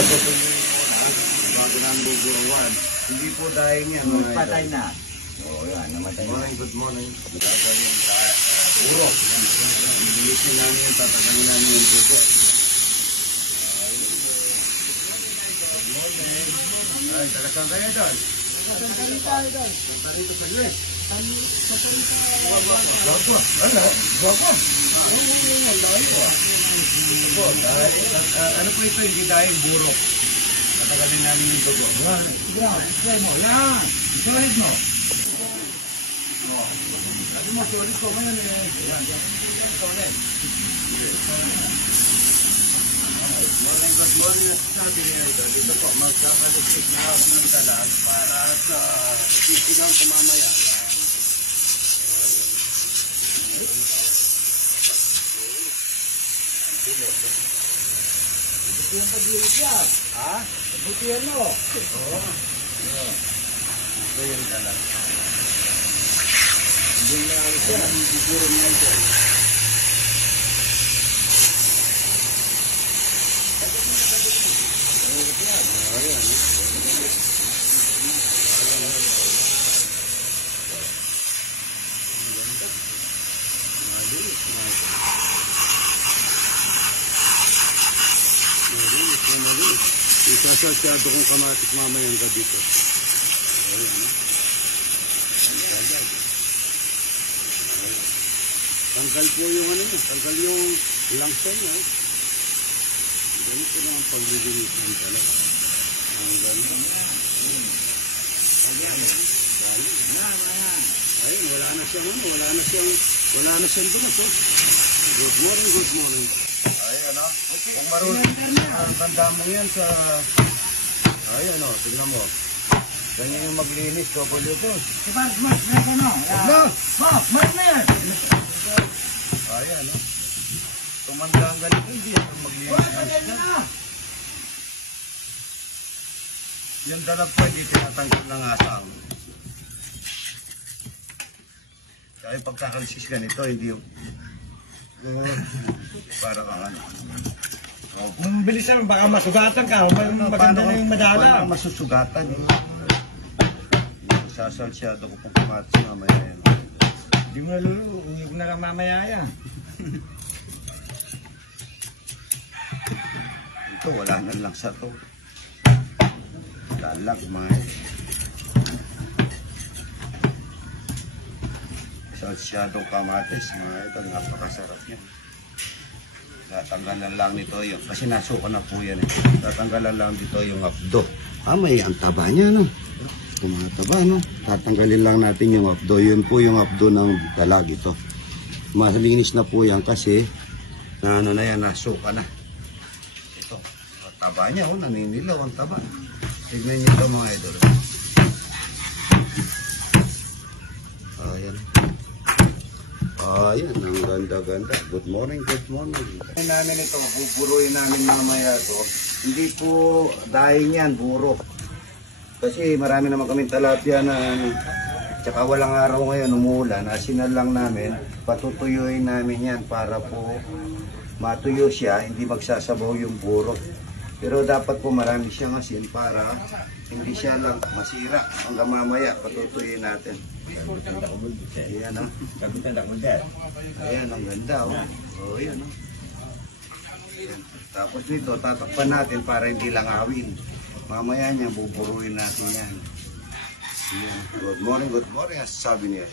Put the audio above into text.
patutuloy bago namin buburuan. Hindi po dahil yan. Patay na. Oo, yan. Namatay na. Good morning. Magagaling yung puro. Bilisin namin yung tatagaling namin yung puso. Ay, tagasang kayo doon. Tagasang tayo doon. Punta rito sa US. Bago. Ano? Bago. Ano po ito? Hindi dahil burok. Matagalin namin yung bago. Yan. Mo. Yan. Solid mo. Ano mo, solid ko. Ngayon yan. Solid. Good morning. Sabi niya ito. Dito po, magkakalusik na ako ng dalag para sa sisigang kumamaya. Buti yung pag-iwit yan. Ha? Buti yan mo. Oo. Ito yung dalag. Hindi na alis yan. Buburo niya ito. Isasasyado kong kamatis mamayang ka dito. Ayan. Tanggal po yung ano niya. Tanggal yung langsa niya. Ganito lang ang paglilinisan talaga. Ang ganda. Ayun, wala na siyang ano. Wala na siyang dumas. Good morning, good morning. Ayan, ano? Kung marunong, tanda mo yan sa... Ayan, ano? Tignan mo. Ganyan yung maglinis. Kapag ito. Mas, ano? Mas na yan. Ayan, ano? Tumanda ang ganito. Hindi yan maglinis. Yung dalag po, hindi tinatanggal ng asang. Kaya yung pagkakalisis ganito, hindi yung... Para kang ano. Kung bilisan, baka masugatan ka. Maganda na yung madala. Paano masusugatan eh. Sasalsyado ko pang kamatis mamaya yan. Hindi mo nalulu. Hindi mo na lang mamaya yan. Ito, wala na lang sa to. Wala lang, kumain. Sasyado kamatis, mga ito, napakasarap yan. Tatanggalan lang nito yung, kasi nasuka na po yan eh. Tatanggalan lang dito yung abdo. May ang taba niya, no? Tumataba, no? Tatanggalin lang natin yung abdo. Yun po yung abdo ng dalag ito. Malinis na po yan kasi, ano na yan, nasuka na. Ito, ang taba niya, naninilaw ang taba. Tignan niyo ito mga idol. Ayan. Ayan, ang ganda-ganda. Good morning, good morning. Namin ito, buburuin namin mamaya ito. Hindi po dahil yan, buro. Kasi marami naman kaming talapia na tsaka walang araw ngayon, umuulan. Asinal lang namin, patutuyuin namin yan para po matuyo siya, hindi magsasabaw yung buro. Pero dapat po marami siyang asin para hindi siya lang masira. Hanggang mamaya, patutuyuin natin. Ayan ha. Ayan, ang ganda oh. Oh, ayan oh. Ayan. Tapos dito, tatakpan natin para hindi lang awin. Mamaya niya, buburuin natin yan. Ayan. Good morning, sabi niya.